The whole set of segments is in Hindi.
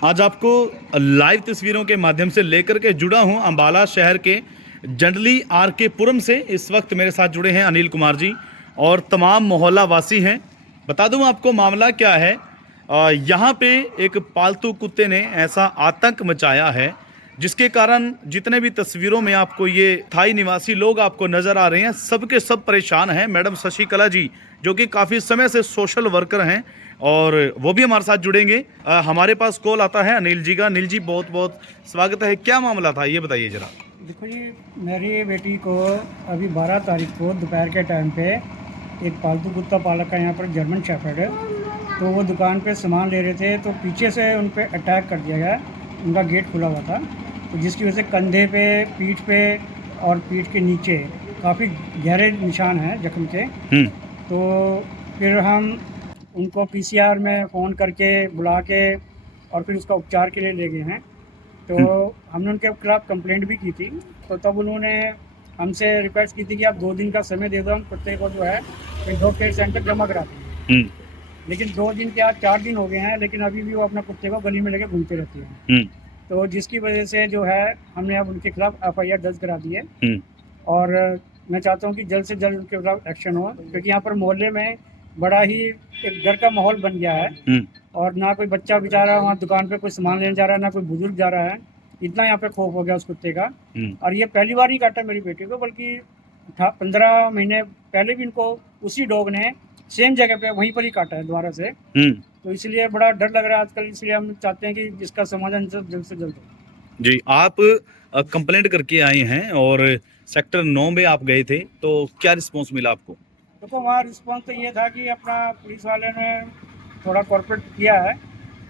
आज आपको लाइव तस्वीरों के माध्यम से लेकर के जुड़ा हूं अंबाला शहर के जंडली आर के पुरम से। इस वक्त मेरे साथ जुड़े हैं अनिल कुमार जी और तमाम मोहल्ला वासी हैं। बता दूं आपको मामला क्या है। यहाँ पे एक पालतू कुत्ते ने ऐसा आतंक मचाया है जिसके कारण जितने भी तस्वीरों में आपको ये थाई निवासी लोग आपको नजर आ रहे हैं, सबके सब परेशान हैं। मैडम शशिकला जी जो कि काफ़ी समय से सोशल वर्कर हैं और वो भी हमारे साथ जुड़ेंगे। हमारे पास कॉल आता है अनिल जी का। अनिल जी बहुत बहुत स्वागत है। क्या मामला था ये बताइए जरा। देखो जी, मेरी बेटी को अभी 12 तारीख को दोपहर के टाइम पे एक पालतू कुत्ता पालक का यहाँ पर जर्मन शेफर्ड है, तो वो दुकान पे सामान ले रहे थे तो पीछे से उन पे अटैक कर दिया गया। उनका गेट खुला हुआ था, तो जिसकी वजह से कंधे पे, पीठ पे और पीठ के नीचे काफ़ी गहरे निशान हैं जख्म के। तो फिर हम उनको पीसीआर में फ़ोन करके बुला के और फिर उसका उपचार के लिए ले गए हैं। तो हमने उनके खिलाफ कंप्लेंट भी की थी, तो तब उन्होंने हमसे रिक्वेस्ट की थी कि आप 2 दिन का समय दे दो, हम कुत्ते को जो है एक डॉग केयर सेंटर जमा कराते हैं। लेकिन 2 दिन क्या 4 दिन हो गए हैं, लेकिन अभी भी वो अपने कुत्ते को गली में लेके घूमते रहती है। तो जिसकी वजह से जो है हमने अब उनके खिलाफ एफआईआर दर्ज करा दी है और मैं चाहता हूँ कि जल्द से जल्द उनके खिलाफ एक्शन हो, क्योंकि यहाँ पर मोहल्ले में बड़ा ही एक डर का माहौल बन गया है और ना कोई बच्चा बेचारा वहाँ दुकान पे कोई सामान लेने जा रहा है, ना कोई बुजुर्ग जा रहा है। इतना यहाँ पे खौफ हो गया उस कुत्ते का। और ये पहली बार ही काटा मेरी बेटी को, बल्कि 15 महीने पहले भी इनको उसी डॉग ने सेम जगह पे वहीं पर ही काटा है दोबारा से। तो इसलिए बड़ा डर लग रहा है आजकल, इसलिए हम चाहते हैं कि इसका समाधान जल्द से जल्द हो। जी, आप कंप्लेंट करके आए हैं और सेक्टर 9 में आप गए थे, तो क्या रिस्पांस मिला आपको? देखो, वहाँ रिस्पॉन्स तो ये था कि अपना पुलिस वाले ने थोड़ा कॉर्पोरेट किया है,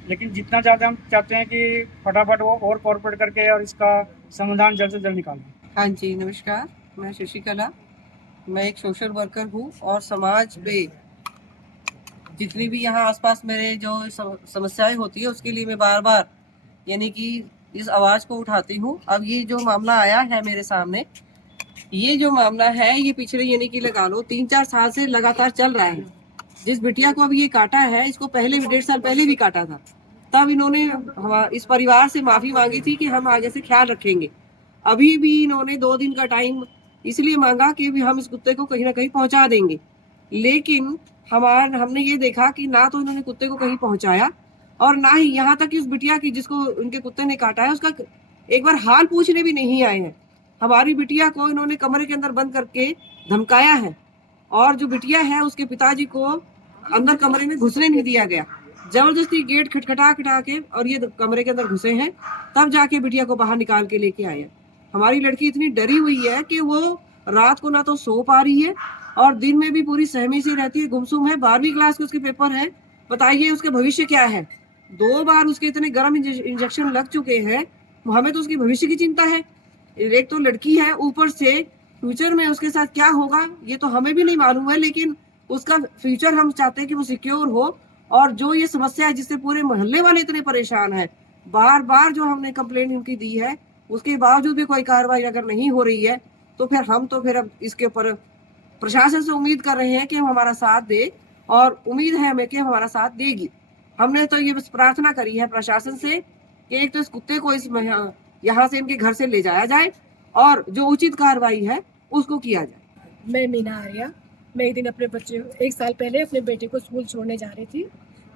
लेकिन जितना ज़्यादा हम चाहते हैं कि फटाफट वो और कॉर्पोरेट करके और इसका समाधान जल्द से जल्द निकालें। हाँ जी, नमस्कार। मैं शशिकला, मैं एक सोशल वर्कर हूँ और समाज में जितनी भी यहाँ आसपास मेरे जो समस्याएं होती है उसके लिए मैं बार बार यानी कि इस आवाज़ को उठाती हूँ। अब ये जो मामला आया है मेरे सामने, ये जो मामला है ये पिछले यानी कि लगा लो 3-4 साल से लगातार चल रहा है। जिस बिटिया को अभी ये काटा है, इसको पहले 1.5 साल पहले भी काटा था। तब इन्होंने इस परिवार से माफ़ी मांगी थी कि हम आगे से ख्याल रखेंगे। अभी भी इन्होंने 2 दिन का टाइम इसलिए मांगा कि हम इस कुत्ते को कहीं ना कहीं पहुंचा देंगे, लेकिन हमने ये देखा कि ना तो इन्होंने कुत्ते को कहीं पहुंचाया और ना ही यहाँ तक कि उस बिटिया की जिसको उनके कुत्ते ने काटा है उसका एक बार हाल पूछने भी नहीं आए हैं। हमारी बिटिया को इन्होंने कमरे के अंदर बंद करके धमकाया है और जो बिटिया है उसके पिताजी को अंदर कमरे में घुसने नहीं दिया गया। जबरदस्ती गेट खटखटा के और ये कमरे के अंदर घुसे हैं, तब जाके बिटिया को बाहर निकाल के लेके आए हैं। हमारी लड़की इतनी डरी हुई है कि वो रात को ना तो सो पा रही है और दिन में भी पूरी सहमी सी रहती है, गुमसुम है। 12वीं क्लास के उसके पेपर है, बताइए उसके भविष्य क्या है। 2 बार उसके इतने गर्म इंजेक्शन लग चुके हैं, हमें तो उसके भविष्य की चिंता है। एक तो लड़की है, ऊपर से फ्यूचर में उसके साथ क्या होगा ये तो हमें भी नहीं मालूम है, लेकिन उसका फ्यूचर हम चाहते हैं कि वो सिक्योर हो। और जो ये समस्या है जिससे पूरे मोहल्ले वाले इतने परेशान हैं, बार बार जो हमने कंप्लेंट उनकी दी है उसके बावजूद भी कोई कार्रवाई अगर नहीं हो रही है तो फिर अब इसके ऊपर प्रशासन से उम्मीद कर रहे हैं कि हम हमारा साथ दे और उम्मीद है हमें कि हमारा साथ देगी। हमने तो ये बस प्रार्थना करी है प्रशासन से कि एक तो इस कुत्ते को यहाँ से इनके घर से ले जाया जाए और जो उचित कार्रवाई है उसको किया जाए। मैं मीना आर्या। मैं एक दिन अपने बच्चे 1 साल पहले अपने बेटे को स्कूल छोड़ने जा रही थी,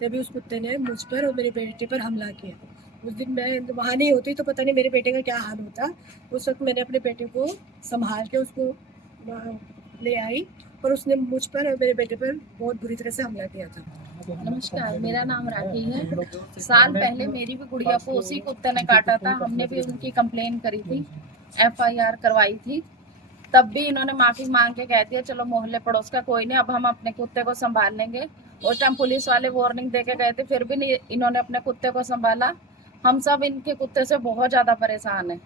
तभी उस कुत्ते ने मुझ पर और मेरे बेटे पर हमला किया। उस दिन मैं वहाँ नहीं होती तो पता नहीं मेरे बेटे का क्या हाल होता। उस वक्त मैंने अपने बेटे को संभाल के उसको ले आई, पर उसने मुझ पर और मेरे बेटे पर बहुत बुरी तरह से हमला किया था। नमस्कार, मेरा नाम राखी है। साल पहले मेरी भी गुड़िया को उसी कुत्ते ने काटा था। हमने भी उनकी कंप्लेन करी थी, एफआईआर करवाई थी। तब भी इन्होंने माफी मांग के कह दिया चलो मोहल्ले पड़ोस का कोई नहीं, अब हम अपने कुत्ते को संभाल लेंगे। उस टाइम पुलिस वाले वार्निंग दे के गए थे, फिर भी नहीं इन्होंने अपने कुत्ते को संभाला। हम सब इनके कुत्ते से बहुत ज़्यादा परेशान हैं।